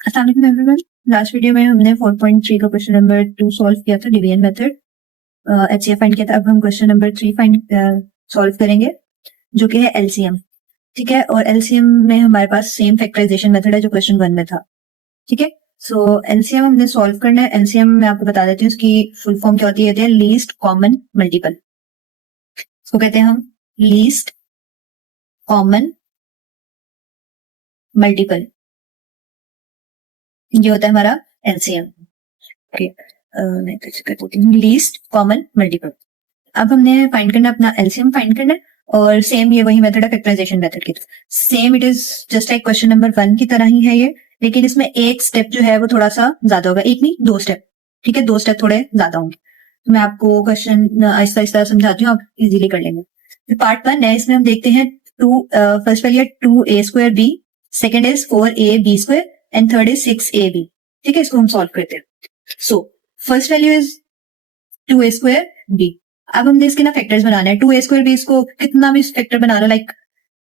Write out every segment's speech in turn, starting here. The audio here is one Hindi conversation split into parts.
अस्सलाम वालेकुम एवरीवन। लास्ट वीडियो में हमने 4.3 का क्वेश्चन नंबर 2 सॉल्व किया था, डिवीजन मेथड एचसीएफ फाइंड किया था। अब हम क्वेश्चन नंबर 3 सॉल्व करेंगे जो कि है एलसीएम। ठीक है, और एलसीएम में हमारे पास सेम फैक्टराइजेशन मेथड है जो क्वेश्चन 1 में था। ठीक है, सो एलसीएम हमने सॉल्व करना है। एलसीएम मैं आपको बता देती हूँ, इसकी फुल फॉर्म क्या होती है, लीस्ट कॉमन मल्टीपल। इसको कहते हैं हम लीस्ट कॉमन मल्टीपल, ये होता है हमारा एलसीएम। ओके, मैं कर देती हूँ लीस्ट कॉमन मल्टीपल। अब हमने फाइंड करना अपना एलसीएम फाइंड करना है, और सेम ये वही मेथड है फैक्टराइजेशन मेथड की। Same it is just like question number 1 की तरह ही है ये, लेकिन इसमें एक स्टेप जो है वो थोड़ा सा ज्यादा होगा, एक नहीं 2 स्टेप। ठीक है, 2 स्टेप थोड़े ज्यादा होंगे। तो मैं आपको क्वेश्चन आहिस्ता आहिस्ता समझाती हूँ, आप इजीली कर लेंगे। पार्ट 1 है, इसमें हम देखते हैं फर्स्ट वाली है 2a² b, second is 4ab² and third is 6ab। ठीक है, इसको हम सॉल्व करते हैं। So first value is 2a² b। अब हमने इसके ना फैक्टर्स बनाने हैं। 2a² b, इसको कितना भी फैक्टर बना लो, लाइक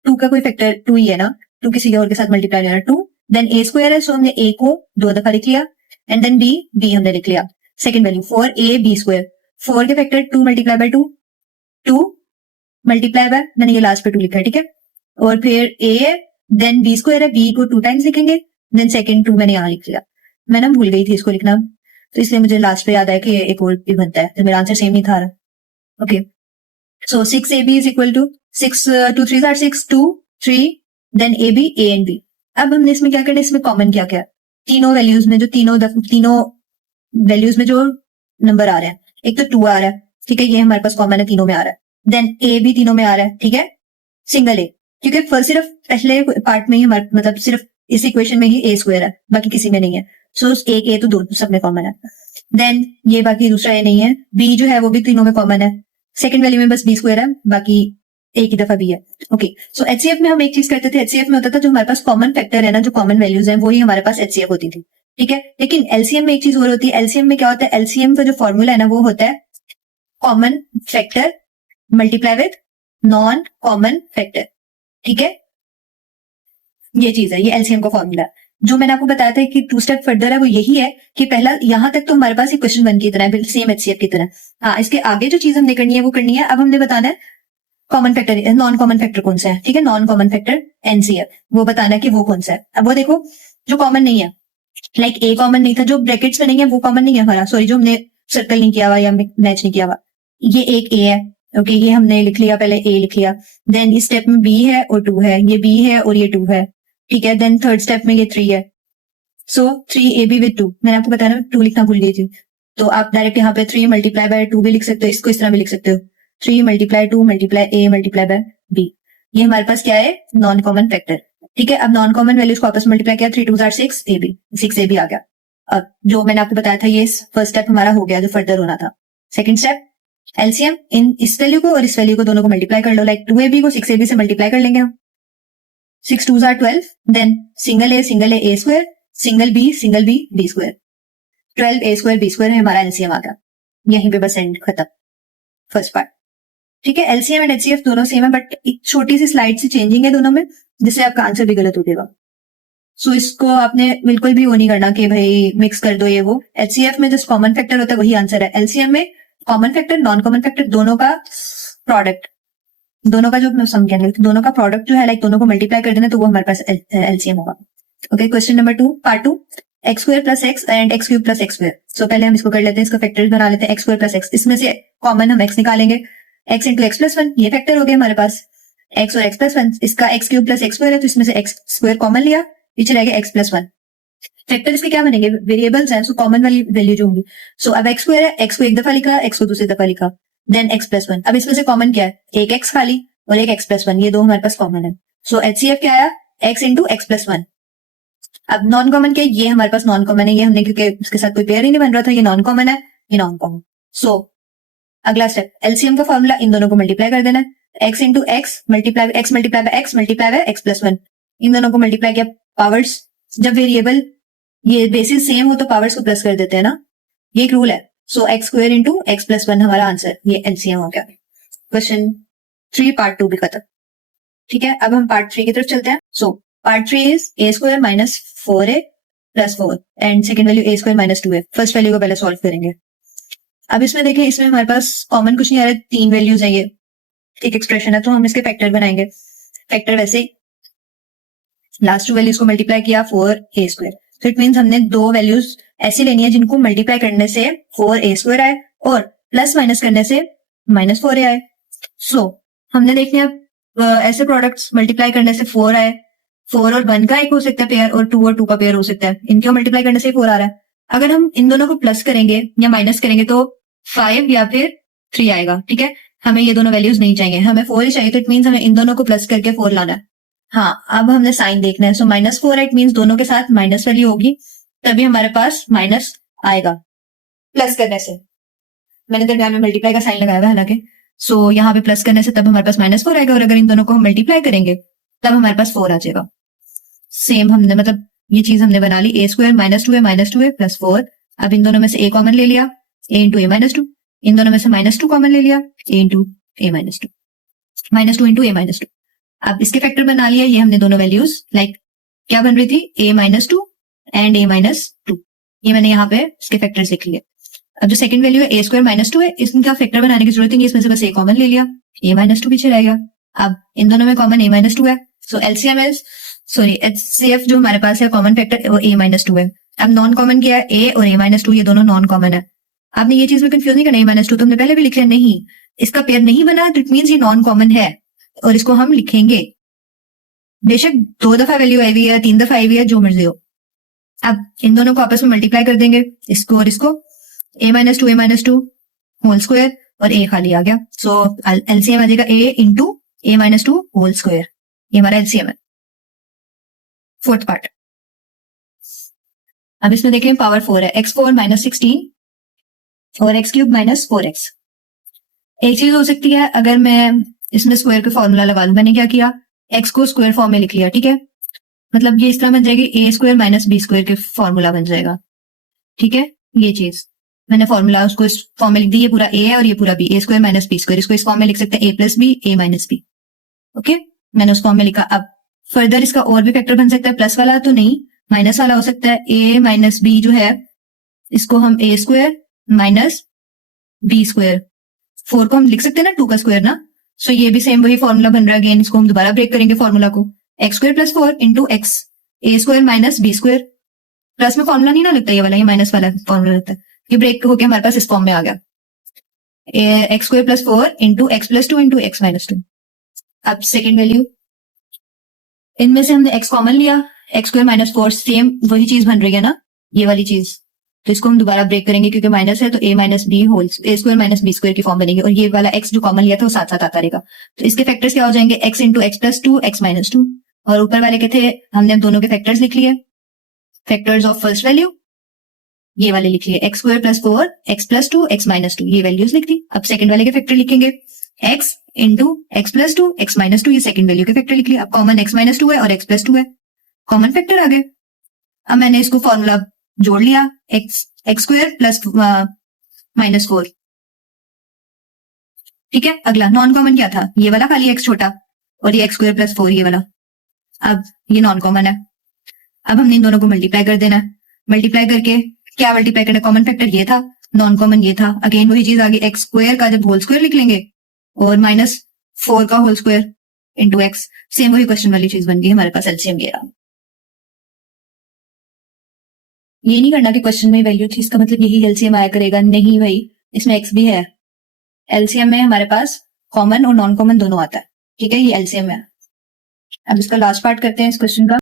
2 का कोई फैक्टर 2 ही है ना, 2 किसी और के साथ मल्टीप्लाई करना 2, देन a² है, सो हमने a को 2 दफा लिख लिया, एंड देन b हमने लिख लिया। सेकंड वैल्यू 4ab², 4 के factor 2 multiply by 2, 2 multiply by, मैंने ये लास्ट पे 2 लिखा है। ठीक है, और फिर a है, देन b² है, b को 2 टाइम्स लिखेंगे, देन सेकंड 2 मैंने यहाँ लिख लिया। मैं ना भूल गई थी इसको लिखना, तो इसलिए मुझे लास्ट पे याद आया कि एक और भी बनता है, तो मेरा आंसर सेम नहीं था। Okay, so 6ab is equal to 6 2 3 are 6 2 3, then ab a and b। अब हमने इसमें क्या करना है, इसमें कॉमन क्या क्या, तीनों वैल्यूज में जो तीनों वैल्यूज में जो नंबर आ रहे हैं, एक तो 2 आ रहा है, ठीक है, ये हमारे पास कॉमन है, तीनों में आ रहा है। देन a भी तीनों में आ रहा है, ठीक है, सिंगल a, क्योंकि सिर्फ पहले पार्ट में ही हमारे मतलब सिर्फ इस इक्वेशन में ही a² है, बाकी किसी में नहीं है। सो एक a तो दो सब में कॉमन है। देन ये बाकी दूसरा a नहीं है, b जो है वो भी तीनों में कॉमन है, सेकंड वैल्यू में बस b² है, बाकी एक ही दफा b है। ओके, सो एचसीएफ में हम एक चीज करते थे, एचसीएफ में होता था जो हमारे पास कॉमन फैक्टर है ना, जो कॉमन वैल्यूज है वही हमारे पास एचसीएफ होती थी। ठीक है, लेकिन एलसीएम में एक चीज और होती है। एलसीएम में क्या होता है, एलसीएम का जो फॉर्मूला है ना वो होता है common factor multiply with non common factor. ठीक है, ये चीज है, ये एलसीएम का फॉर्मूला है। जो मैंने आपको बताया था कि 2 स्टेप फर्दर है, वो यही है कि पहला यहां तक तो हमारे पास एक क्वेश्चन 1 की तरह है, सेम एचसीएफ की तरह। हाँ, इसके आगे जो चीज हमने करनी है वो करनी है। अब हमने बताना है common factor, non common factor कौन सा है। ठीक है, नॉन कॉमन फैक्टर एनसीएफ, वो बताना है कि वो कौन सा है। अब वो देखो, जो कॉमन नहीं है, लाइक ए कॉमन नहीं था, जो ब्रैकेट्स में नहीं है वो कॉमन नहीं है हमारा, सॉरी, जो हमने सर्कल नहीं किया हुआ या मैच नहीं किया हुआ, ये एक ए है। ओके, ये हमने लिख लिया, पहले ए लिख लिया, देन इस स्टेप में बी है और 2 है, ये बी है और ये 2 है। ठीक है, देन थर्ड स्टेप में ये 3 है, सो 3ab विद 2। मैंने आपको बताया ना 2 लिखना भूल गई थी, तो आप डायरेक्ट यहाँ पे 3 मल्टीप्लाई बाय 2 भी लिख सकते हो, इसको इस तरह भी लिख सकते हो, 3 multiply 2 multiply a multiply by b। ये हमारे पास क्या है, नॉन कॉमन फैक्टर। ठीक है, अब नॉन कॉमन वैल्यूज को आपस में मल्टीप्लाई किया, 3 2 आर 6ab आ गया। अब जो मैंने आपको बताया था, ये फर्स्ट स्टेप हमारा हो गया जो फर्दर होना था। सेकंड स्टेप, एलसीएम इन इस वैल्यू को और इस वैल्यू को दोनों को मल्टीप्लाई कर लो, लाइक 2ab को 6ab से मल्टीप्लाई कर लेंगे हम, 6 2 are 12, then single a a², single b b², 12a² b² है, हमारा एलसीएम आ गया। यहीं पे बस एंड खत्म, फर्स्ट पार्ट। ठीक है, एलसीएम एंड एचसीएफ दोनों सेम है, बट एक छोटी सी स्लाइड से चेंजिंग है दोनों में, जिससे आपका आंसर भी गलत हो जाएगा। सो इसको आपने बिल्कुल भी वो नहीं करना कि भाई मिक्स कर दो ये वो। एचसीएफ में जस्ट कॉमन फैक्टर होता है, वही आंसर है। एलसीएम में common factor non common factor दोनों का प्रोडक्ट, दोनों का जो समझेंगे, दोनों का प्रोडक्ट जो है, लाइक दोनों को मल्टीप्लाई कर देना, तो वो हमारे पास एलसीएम होगा। Okay, question number 2 part 2, x² plus x and x³ plus x²। सो पहले हम इसको कर लेते हैं, इसका फैक्टर बना लेते हैं, x² प्लस एक्स, इसमें से कॉमन हम x निकालेंगे, x इंटू एक्स प्लस 1, ये फैक्टर हो गया हमारे पास, x और x प्लस 1, इसका x³ प्लस x² है, तो इसमें से x² कॉमन लिया, पीछे रह गया x प्लस 1। फैक्टर इसके क्या बनेंगे, वेरिएबल्स हैं, सो कॉमन वाली वैल्यू जो होंगी। सो अब x² है, x को एक दफा लिखा, x को दूसरी दफा लिखा, देन x प्लस 1। अब इसमें से कॉमन क्या है, एक x खाली और एक x प्लस 1, ये दो हमारे पास कॉमन है। सो एचसीएफ क्या आया, x इंटू एक्स प्लस 1। अब नॉन कॉमन क्या है, ये हमारे पास नॉन कॉमन है, ये हमने क्योंकि उसके साथ कोई पेयर ही नहीं बन रहा था, ये नॉन कॉमन है, ये नॉन कॉमन। सो अगला स्टेप, एलसीएम का फॉर्मूला, इन दोनों को मल्टीप्लाई कर देना है, x into x multiply x multiply by x multiply by x plus 1, इन दोनों को मल्टीप्लाई किया, पावर्स, जब वेरिएबल ये बेसिस सेम हो तो पावर्स को प्लस कर देते हैं ना, ये एक रूल है। सो x² इंटू एक्स प्लस 1 हमारा आंसर, ये एलसीएम हो गया। क्वेश्चन 3 पार्ट 2 भी खत्म। ठीक है, अब हम पार्ट 3 की तरफ चलते हैं। So part 3 is a² minus 4a plus 4 and second value a square minus 2 है। फर्स्ट वैल्यू को पहले सॉल्व करेंगे। अब इसमें देखें, इसमें हमारे पास कॉमन कुछ नहीं आ रहा है, 3 वैल्यूज है, ये एक एक्सप्रेशन है, तो हम इसके फैक्टर बनाएंगे। फैक्टर वैसे ही लास्ट 2 वैल्यूज को मल्टीप्लाई किया 4a स्क्वायर, तो इट मीन्स हमने 2 वैल्यूज ऐसी लेनी है जिनको मल्टीप्लाई करने से 4a स्क्वायर आए और प्लस माइनस करने से माइनस 4a आए। सो हमने देखने ऐसे प्रोडक्ट्स मल्टीप्लाई करने से 4 आए, 4 और 1 का एक हो सकता है पेयर और 2 और 2 का पेयर हो सकता है, इनको मल्टीप्लाई करने से 4 आ रहा है। अगर हम इन दोनों को प्लस करेंगे या माइनस करेंगे तो 5 या फिर 3 आएगा। ठीक है, हमें ये दोनों वैल्यूज नहीं चाहिए, हमें 4 ही चाहिए, तो इट मीन्स हमें इन दोनों को प्लस करके 4 लाना है। हाँ, अब हमने साइन देखना है। सो माइनस 4 इट मीन्स दोनों के साथ माइनस वैल्यू होगी, तभी हमारे पास माइनस आएगा प्लस करने से। मैंने दरम्यान में मल्टीप्लाई का साइन लगाया हुआ है हालांकि। सो यहाँ पे प्लस करने से तब हमारे पास माइनस 4 आएगा, और अगर इन दोनों को हम मल्टीप्लाई करेंगे तब हमारे पास 4 आ जाएगा। सेम हमने मतलब ये चीज हमने बना ली, a स्क्वायर माइनस टू है प्लस 4। अब इन दोनों में से a कॉमन ले लिया, a इंटू ए माइनस 2। इन दोनों में से माइनस 2 कॉमन ले लिया, a into A minus 2, minus 2 into A minus 2। अब इसके फैक्टर बना लिया, ये हमने दोनों वैल्यूज लाइक क्या बन रही थी, a minus 2 and a minus 2, ये मैंने यहाँ पे इसके फैक्टर्स लिख लिए। अब जो सेकंड वैल्यू है a स्क्वायर माइनस 2 है, इसका फैक्टर बनाने की जरूरत नहीं है, इसमें से बस a कॉमन ले लिया, a माइनस 2 पीछे रह गया। अब इन दोनों में कॉमन a माइनस 2 है, सो एलसीएम इज एचसीएफ जो हमारे पास है कॉमन फैक्टर वो a माइनस 2 है। अब नॉन कॉमन क्या है, a और a माइनस 2 ये दोनों नॉन कॉमन है। आपने ये चीज में कंफ्यूज नहीं करना, a माइनस 2 तो हमने पहले भी लिख लिया, नहीं इसका पेयर नहीं बना तो इट मीन्स ये नॉन कॉमन है और इसको हम लिखेंगे, बेशक 2 दफा वैल्यू आई हुई है, 3 दफा आई हुई है, जो मर्जी हो। अब इन दोनों को आपस में मल्टीप्लाई कर देंगे, इसको और इसको, a माइनस 2 होल स्क्वायर और a खाली आ गया। सो एलसीएम आ जाएगा a into A minus 2 whole square, ये हमारा एलसीएम है, फोर्थ पार्ट। अब इसमें देखें पावर 4 है, x4 माइनस 16 और x क्यूब माइनस 4x। एक चीज हो सकती है, अगर मैं इसमें स्क्वायर का फॉर्मूला लगा लूं, मैंने क्या किया, x को स्क्वायर फॉर्म में लिख लिया। ठीक है, मतलब ये इस तरह बन जाएगी, a square minus B square के फॉर्मूला बन जाएगा। ठीक है, ये चीज मैंने फॉर्मूला उसको इस फॉर्म में लिख दी, ये पूरा a है और ये पूरा b, a square minus B square, इसको इस फॉर्म में लिख सकते हैं a plus B a minus B. Okay, मैंने उस फॉर्म में लिखा। अब फर्दर इसका और भी फैक्टर बन सकता है, प्लस वाला तो नहीं, माइनस वाला हो सकता है। a माइनस बी जो है इसको हम a square minus B square, 4 को हम लिख सकते हैं ना 2 का स्क्वायर ना, सो ये भी सेम वही फॉर्मूला बन रहा है। अगेन इसको हम दोबारा ब्रेक करेंगे फॉर्मूला को, x square plus 4 into X, a square minus B square, plus में फॉर्मूला नहीं ना लगता ये वाला, ये माइनस वाला फॉर्मूला लगता है। ये ब्रेक होकर हमारे पास इस फॉर्म में आ गया, x square plus 4 into x plus 2 into x minus 2। अब सेकेंड वैल्यू, इनमें से हमने x कॉमन लिया, एक्स स्क्वायर माइनस 4, सेम वही चीज बन रही है ना, ये वाली चीज, तो इसको हम दोबारा ब्रेक करेंगे क्योंकि माइनस है, तो a minus B whole a square minus B square की फॉर्म बनेगी, और ये वाला x जो कॉमन लिया था वो साथ साथ आता रहेगा। तो इसके फैक्टर्स क्या हो जाएंगे, x into x plus 2 x minus 2, और ऊपर वाले के थे हमने दोनों के फैक्टर्स लिख लिए, फैक्टर्स ऑफ फर्स्ट वैल्यू ये वाले लिख लिए, x square plus 4 x plus 2 x minus 2, ये वैल्यूज लिख दी। अब सेकंड वाले के फैक्टर लिखेंगे, x into x plus 2 x minus 2, ये सेकंड वैल्यू के फैक्टर लिख लिया। अब कॉमन x माइनस 2 है और x प्लस 2 है, कॉमन फैक्टर आ गए। अब मैंने इसको फॉर्मूला जोड़ लिया, एक्स स्क्वायर प्लस माइनस 4। ठीक है, अगला नॉन कॉमन क्या था, ये वाला खाली x छोटा, और ये एक्स स्क्वायर प्लस 4 ये वाला, अब ये नॉन कॉमन है। अब हमने इन दोनों को मल्टीप्लाई कर देना है, मल्टीप्लाई करके क्या मल्टीप्लाई करना, कॉमन फैक्टर ये था, नॉन कॉमन ये था, अगेन वही चीज आगे, एक्स स्क्वायर का जब होल स्क्वायर लिख लेंगे और माइनस 4 का whole square into X, same वही क्वेश्चन वाली चीज बन गई हमारे पास, एलसीएम ये रहा। ये नहीं करना कि क्वेश्चन में वैल्यू थी इसका मतलब यही एलसीएम आया करेगा, नहीं भाई, इसमें एक्स भी है। एलसीएम में हमारे पास कॉमन और नॉन कॉमन दोनों आता है। ठीक है, ये एलसीएम है। अब इसका लास्ट पार्ट करते हैं इस क्वेश्चन का।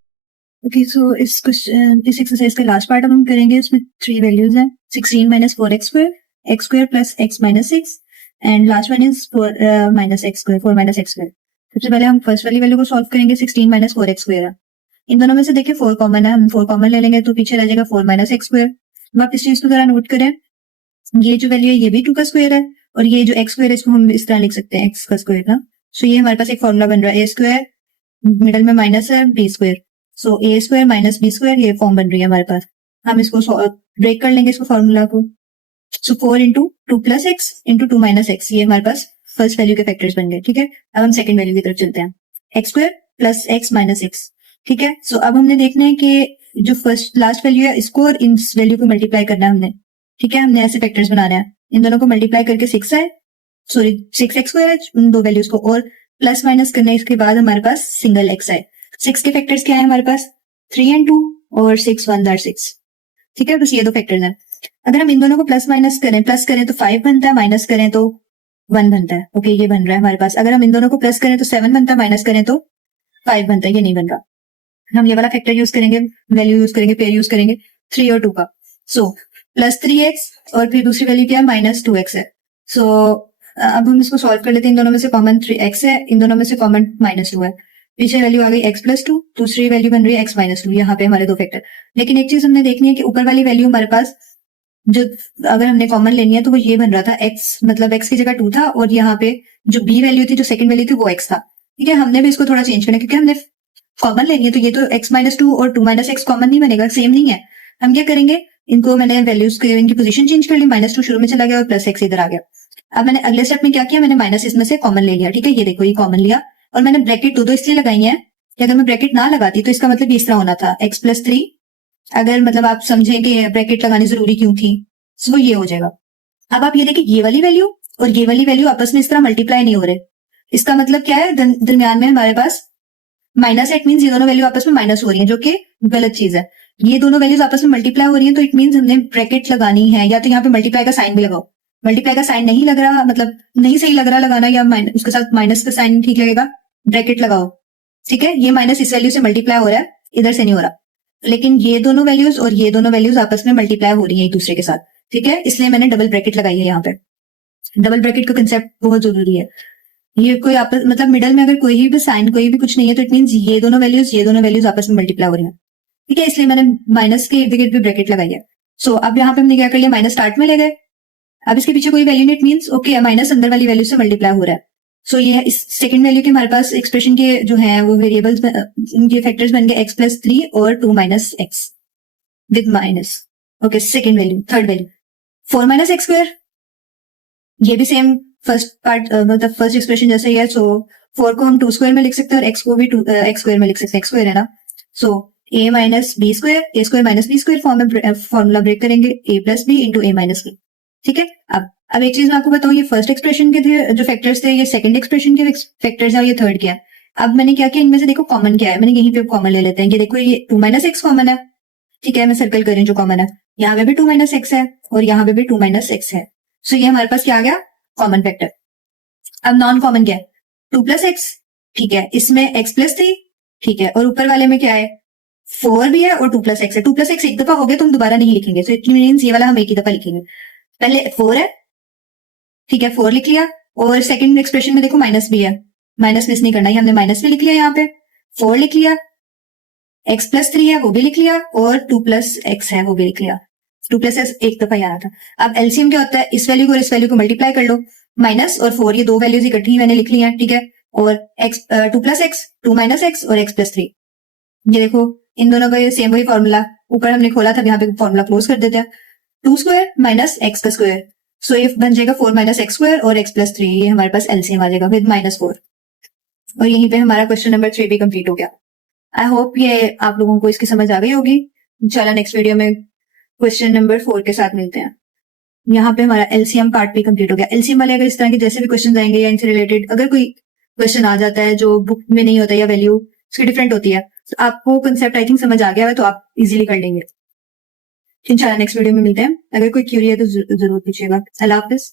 ओके, सो इस एक्सरसाइज का लास्ट पार्ट अब हम करेंगे, इसमें 3 वैल्यूज हैं, 16 minus 4 x square plus x minus 6 and last one is 4 minus x square, 4 minus x square. सबसे पहले हम फर्स्ट वाली वैल्यू को सॉल्व करेंगे, 16 माइनस 4 एक्स स्क्वायर है। इन दोनों में से देखिए 4 कॉमन है, हम 4 कॉमन ले लेंगे तो पीछे रह जाएगा 4 माइनस एक्स स्क्वायर। अब आप इस चीज को जरा नोट करें, ये जो वैल्यू है ये भी 2 का स्क्वायर है, और ये जो एक्स स्क्वायर है इसको हम इस तरह लिख सकते हैं एक्स का स्क्वायर ना। सो ये हमारे पास एक फॉर्मूला बन रहा है, ए स्क्वायर मिडल में माइनस है बी स्क्वायर, सो ए स्क्वायर माइनस बी स्क्वायर, ये फॉर्म बन रही है हमारे पास। हम इसको ब्रेक कर लेंगे इसको फॉर्मूला को, सो 4 into 2 plus x into 2 minus x, ये हमारे पास फर्स्ट वैल्यू के फैक्टर्स बन गए। ठीक है, अब हम सेकंड वैल्यू की तरफ चलते हैं, x square plus x minus x. ठीक है, सो अब हमने देखना है कि जो फर्स्ट लास्ट वैल्यू है इसको और इस वैल्यू को मल्टीप्लाई करना है हमने, ठीक है। हमने ऐसे फैक्टर्स बनाने हैं, इन दोनों को मल्टीप्लाई करके 6 है, सॉरी 6x² है, उन दो वैल्यूज को, और प्लस माइनस करने के बाद हमारे पास सिंगल x है। 6 के फैक्टर्स क्या है हमारे पास, 3 and 2 और 6 1 are 6, ठीक है। बस ये दो फैक्टर्स हैं। अगर हम इन दोनों को प्लस माइनस करें, प्लस करें तो 5 बनता है, माइनस करें तो 1 बनता है। ओके, ये बन रहा है हमारे पास। अगर हम इन दोनों को प्लस करें तो 7 बनता है, माइनस करें तो 5 बनता है, ये नहीं बन रहा। हम ये वाला फैक्टर यूज करेंगे, वैल्यू यूज करेंगे, पेयर यूज करेंगे 3 और 2 का। सो प्लस 3x और फिर दूसरी वैल्यू क्या है, माइनस 2x है। सो अब हम इसको सॉल्व कर लेते हैं। इन दोनों में से कॉमन 3x है, इन दोनों में से कॉमन -2 है। पीछे वैल्यू आ गई x+2, दूसरी वैल्यू बन रही है x-2। यहाँ पे हमारे दो फैक्टर। लेकिन एक चीज हमने देखनी है कि ऊपर वाली वैल्यू हमारे पास जो अगर हमने कॉमन लेनी है तो वो ये बन रहा था, x मतलब x की जगह 2 था, और यहाँ पे जो b वैल्यू थी, जो सेकंड वैल्यू थी, वो x था, ठीक है। हमने भी इसको थोड़ा चेंज करना है क्योंकि हमने कॉमन लेनी है, तो ये तो x-2 और 2 - x कॉमन नहीं बनेगा, सेम नहीं है। हम क्या करेंगे, इनको मैंने वैल्यूज के इनकी पोजीशन चेंज कर ली, -2 शुरू में चला गया और +x इधर आ गया। अब मैंने अगले स्टेप में क्या किया, मैंने माइनस इसमें से कॉमन ले लिया, ठीक है। ये देखो, ये कॉमन लिया, और मैंने ब्रैकेट दो इसलिए लगाई है कि अगर मैं ब्रैकेट ना लगाती तो इसका मतलब इस तरह होना था, x+3। अगर मतलब आप समझें कि ब्रैकेट लगानी जरूरी क्यों थी, वो ये हो जाएगा। अब आप ये देखिए, ये वाली वैल्यू और ये वाली वैल्यू आपस में इस तरह मल्टीप्लाई नहीं हो रहे। इसका मतलब क्या है, दरमियान में हमारे पास माइनस है, इट मींस ये दोनों वैल्यू आपस में माइनस हो रही है, जो कि गलत चीज है। ये दोनों वैल्यूज आपस में मल्टीप्लाई हो रही है, तो इट मींस हमने ब्रैकेट लगानी है, या तो यहाँ पे मल्टीप्लाई का साइन भी लगाओ। मल्टीप्लाई का साइन नहीं लग रहा, मतलब नहीं सही लग रहा लगाना, या उसके साथ माइनस का साइन ठीक लगेगा, ब्रैकेट लगाओ, ठीक है। ये माइनस इस वैल्यू से मल्टीप्लाई हो रहा है, इधर से नहीं हो रहा। लेकिन ये दोनों वैल्यूज और ये दोनों वैल्यूज आपस में मल्टीप्लाई हो रही है एक दूसरे के साथ, ठीक है। इसलिए मैंने डबल ब्रैकेट लगाई है यहाँ पे। डबल ब्रैकेट का कंसेप्ट बहुत जरूरी है। ये कोई आपस मतलब मिडल में अगर कोई भी साइन कोई भी कुछ नहीं है, तो इट मींस ये दोनों वैल्यूज आपस में मल्टीप्लाई हो रही है, ठीक है। इसलिए मैंने माइनस के इर्द गिर्द भी ब्रैकेट लगाई है। सो अब यहाँ पे हमने क्या कर लिया, माइनस स्टार्ट में ले गए, अब इसके पीछे कोई वैल्यू नहीं, इट मींस ओके, माइनस अंदर वाली वैल्यू से मल्टीप्लाई हो रहा है। सो ये इस सेकंड वैल्यू के हमारे पास एक्सप्रेशन के जो है वो वेरिएबल्स, इनके फैक्टर्स बन गए x+3 और 2 - x with minus. Okay, second value, third value 4 - x², ये भी सेम फर्स्ट पार्ट मतलब फर्स्ट एक्सप्रेशन जैसे ही है। सो 4 को हम 2² में लिख सकते हैं और x को भी x² में लिख सकते हैं, x² है ना। सो a - b² a² - b² form में फॉर्मूला ब्रेक करेंगे, a+b × a - b, ठीक है। अब एक चीज मैं आपको बताऊं, ये फर्स्ट एक्सप्रेशन के थे जो फैक्टर्स थे, ये सेकंड एक्सप्रेशन के फैक्टर्स है, और ये थर्ड क्या है। अब मैंने क्या किया, इनमें से देखो कॉमन क्या है, मैंने यहीं पे कॉमन ले लेते हैं। ये देखो, ये 2 - x कॉमन है, ठीक है। मैं सर्कल कर रही हूँ जो कॉमन है, यहाँ पे भी 2 - x है और यहाँ पे भी 2 - x है। सो ये हमारे पास क्या आ गया, कॉमन फैक्टर। अब नॉन कॉमन क्या है, 2 + x, ठीक है। इसमें x+3, ठीक है। और ऊपर वाले में क्या है, 4 भी है और 2 + x है। 2 + x एक दफा हो गया तो हम दोबारा नहीं लिखेंगे, सो इट मींस ये वाला हम एक ही दफा लिखेंगे। पहले 4 है, ठीक है, 4 लिख लिया, और सेकंड एक्सप्रेशन में देखो माइनस भी है, माइनस मिस नहीं करना, हमने माइनस भी लिख लिया, यहाँ पे 4 लिख लिया, x+3 है वो भी लिख लिया, और 2 + x है वो भी लिख लिया। 2 + x एक दफा यहाँ था। अब एलसीएम क्या होता है, इस वैल्यू को और इस वैल्यू को मल्टीप्लाई कर लो, माइनस और 4 ये दो वैल्यूज इकट्ठी मैंने लिख ली हैं, ठीक है। और 2 + x 2 - x और x+3, ये देखो इन दोनों का ये सेम वही फॉर्मूला ऊपर हमने खोला था, यहाँ पे फॉर्मूला क्लोज कर देते हैं। 2² - x², सो ये बन जाएगा 4 - x² और x+3, ये हमारे पास एलसीएम आ जाएगा विद -4। और यहीं पे हमारा क्वेश्चन नंबर 3 भी कंप्लीट हो गया। आई होप ये आप लोगों को इसकी समझ आ गई होगी। इंशाल्लाह नेक्स्ट वीडियो में क्वेश्चन नंबर 4 के साथ मिलते हैं। यहाँ पे हमारा एलसीएम पार्ट भी कंप्लीट हो गया। एलसीएम वाले अगर इस तरह के जैसे भी क्वेश्चन आएंगे या इनसे रिलेटेड अगर कोई क्वेश्चन आ जाता है जो बुक में नहीं होता या वैल्यू उसकी डिफरेंट होती है, तो आपको कंसेप्ट आई थिंक समझ आ गया है, तो आप इजीली कर लेंगे। इंशाल्लाह नेक्स्ट वीडियो में मिलते हैं। अगर कोई क्यूरी है तो जरूर पूछिएगा। अल्लाह हाफिज।